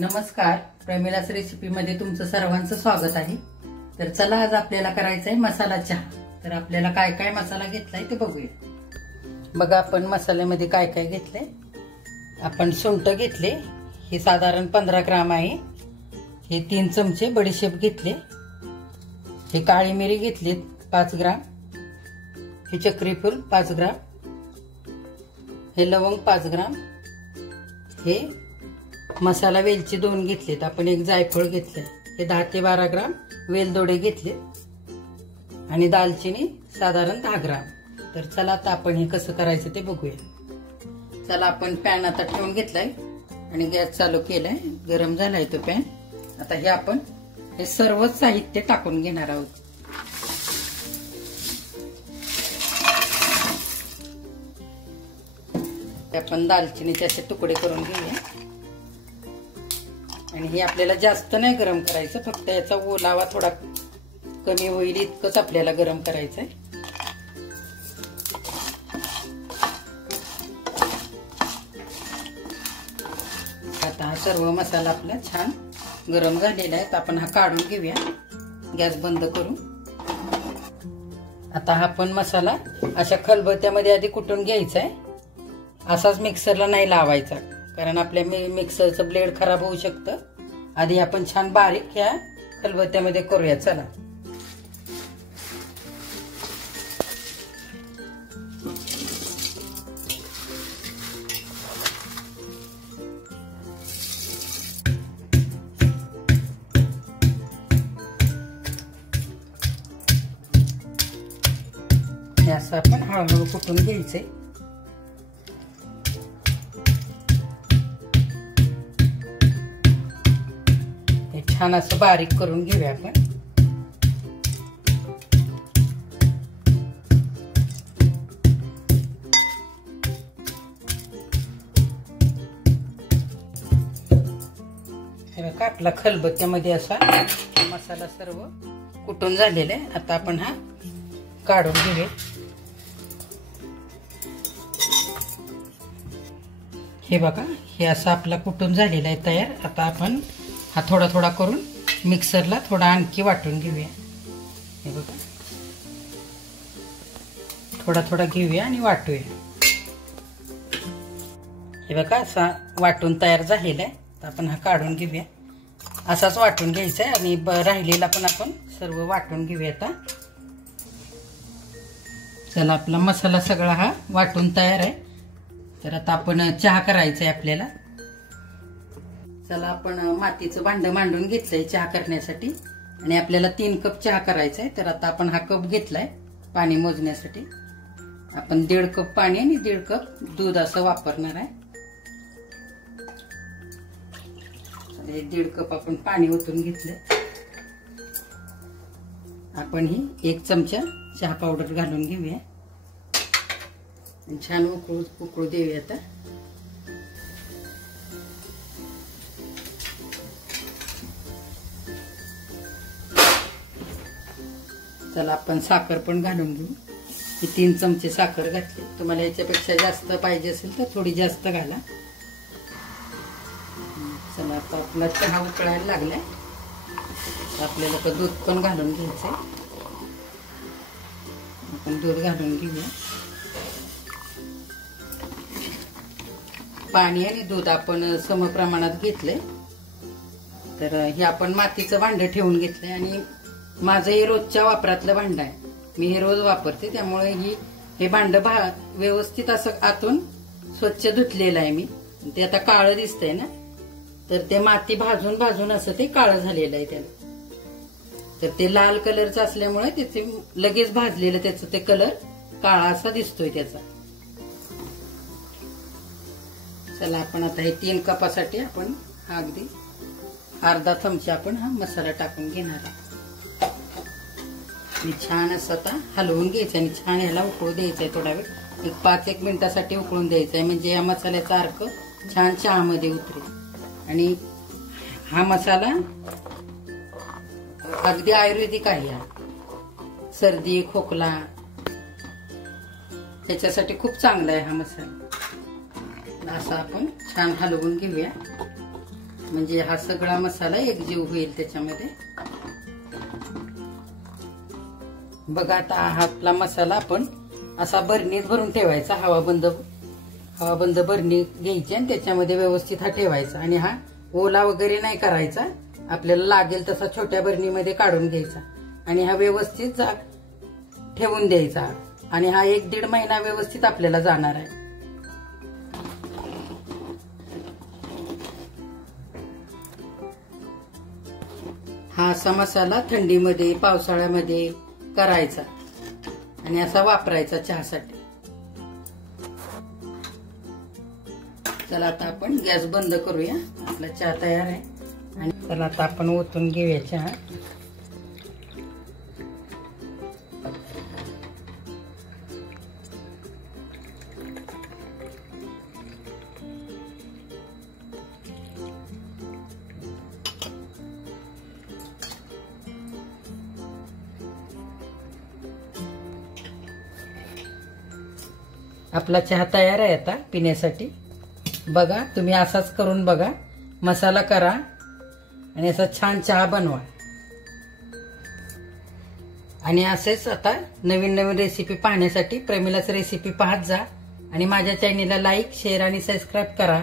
नमस्कार, प्रमिलास रेसिपी मध्ये तुमचं सर्वांचं स्वागत आहे। तर चला आज आपल्याला करायचा आहे मसाला चहा। तर आपल्याला काय काय मसाला घेतलाय ते बघूया। बघा आपण मसाल्यामध्ये काय काय घेतलंय। आपण सुंठ घेतले, हे साधारण 15 ग्राम आहे। हे 3 चमचे बडीशेप घेतले, हे काळी मिरी घेतली 5 ग्राम, हे चक्रीफूल 5 ग्राम, हे लवंग 5 ग्राम, हे मसाला वेलची 2 घेतलेत, आपण एक जायफळ घेतले, हे 10 ते 12 ग्राम वेलदोडे घेतले आणि दालचिनी साधारण 10 ग्राम। तर चला आता आपण हे कसं करायचं ते बघूया। चला आपण पॅन आता ठेवून घेतलाय आणि गॅस चालू केलाय, गरम झालाय तो पॅन। आता हे आपण हे सर्व साहित्य टाकून घेणार आहोत। आपण दालचिनीचे असे तुकडे करून घेऊया आणि हे आपल्याला जास्त नाही गरम करायचं, फक्त याचा ओलावा थोडा कमी होईल इतकंच आपल्याला गरम करायचंय। आता हा सर्व मसाला आपला छान गरम झालेला आहे, तर आपण हा काढून घेऊया, गॅस बंद करू। आता हा पण मसाला अशा खलबत्त्यामध्ये आधी कुटून घ्यायचा आहे, असाच मिक्सरला नाही लावायचा, कारण आपल्या मिक्सरचं ब्लेड खराब होऊ शकतं। आधी आपण छान बारीक ह्या खलबत्त्यामध्ये करूया। चला हे असं आपण हळूहळू कुटून घ्यायचंय। छान असं बारीक करून घेऊया आपण। हे बघा आपला खलबत्त्यामध्ये असा मसाला सर्व कुटून झालेला आहे। आता आपण हा काढून घेऊया। हे बघा हे असं आपला कुटून झालेला आहे तयार। आता आपण हा थोडा थोडा करून मिक्सरला थोडा आणखी वाटून घेऊया। हे बघा थोडा थोडा घेऊया आणि वाटूया। हे बघा असा वाटून तयार झालेला आहे, तर आपण हा काढून घेऊया। असाच वाटून घ्यायचा आहे आणि राहिलेला पण आपण सर्व वाटून घेऊया। आता चला आपला मसाला सगळा हा वाटून तयार आहे, तर आता आपण चहा करायचा आहे आपल्याला। चला आपण मातीचं भांड मांडून घेतलंय चहा करण्यासाठी आणि आपल्याला 3 कप चहा करायचा आहे। तर आता आपण हा कप घेतलाय पाणी मोजण्यासाठी। आपण 1.5 कप पाणी आणि 1.5 कप दूध असं वापरणार आहे। 1.5 कप आपण पाणी ओतून घेतलंय। आपण ही 1 चमचा चहा पावडर घालून घेऊया आणि छान उकळू देऊया। आता चला आपण साखर पण घालून घेऊ। ही 3 चमचे साखर घातली, तुम्हाला याच्यापेक्षा जास्त पाहिजे असेल तर थोडी जास्त घाला। चला आता आपला चहा उकळायला लागलाय, आपल्याला तर दूध पण घालून घ्यायचंय। आपण दूध घालून घेऊया। पाणी आणि दूध आपण समप्रमाणात घेतलंय। तर हे आपण मातीचं भांड ठेवून घेतलंय आणि माझं हे रोजच्या वापरातलं भांड आहे, मी हे रोज वापरते, त्यामुळे हे भांड व्यवस्थित असं आतून स्वच्छ धुतलेलं आहे मी। ते आता काळं दिसतंय ना, तर ते माती भाजून भाजून असं ते काळं झालेलं आहे त्याला। तर ते लाल कलरचं असल्यामुळे त्याचे लगेच भाजलेलं त्याचं ते कलर काळा असा दिसतोय त्याचा। चला आपण आता हे 3 कपासाठी आपण अगदी अर्धा चमचा आपण हा मसाला टाकून घेणार आहे। छान असं आता हलवून घ्यायचं आणि छान ह्याला उकळू द्यायचंय थोडा वेळ, 5-1 मिनिटासाठी उकळून द्यायचंय, म्हणजे या मसाल्याचा अर्क छान चहामध्ये उतरेल। आणि हा मसाला अगदी आयुर्वेदिक आहे, सर्दी खोकला त्याच्यासाठी खूप चांगला आहे हा मसाला। असं आपण छान हलवून घेऊया। म्हणजे हा सगळा मसाला एकजीव होईल त्याच्यामध्ये. बघा आता हा आपला मसाला आपण असा बरणीत भरून ठेवायचा. हवाबंद बरणी घ्यायची आणि त्याच्यामध्ये व्यवस्थित हा ठेवायचा. आणि हा ओला वगैरे नाही करायचा, आपल्याला लागेल तसा छोट्या बरणीमध्ये काढून घ्यायचा आणि हा व्यवस्थित ठेवून द्यायचा. आणि हा 1-1.5 महिना व्यवस्थित आपल्याला जाणार आहे. हा असा मसाला थंडीमध्ये पावसाळ्यामध्ये करायचा आणि असा वापरायचा चहासाठी. चला आता आपण गॅस बंद करूया. आपला चहा तयार आहे. आणि चला आता आपण ओतून घेऊया चहा. आपला चहा तयार आहे आता पिण्यासाठी. बघा तुम्ही असाच करून बघा, मसाला करा आणि असा छान चहा बनवा. आणि असेच आता नवीन नवीन रेसिपी पाहण्यासाठी प्रमिलाच रेसिपी पाहत जा आणि माझ्या चॅनेलला लाईक, शेअर आणि सबस्क्राईब करा.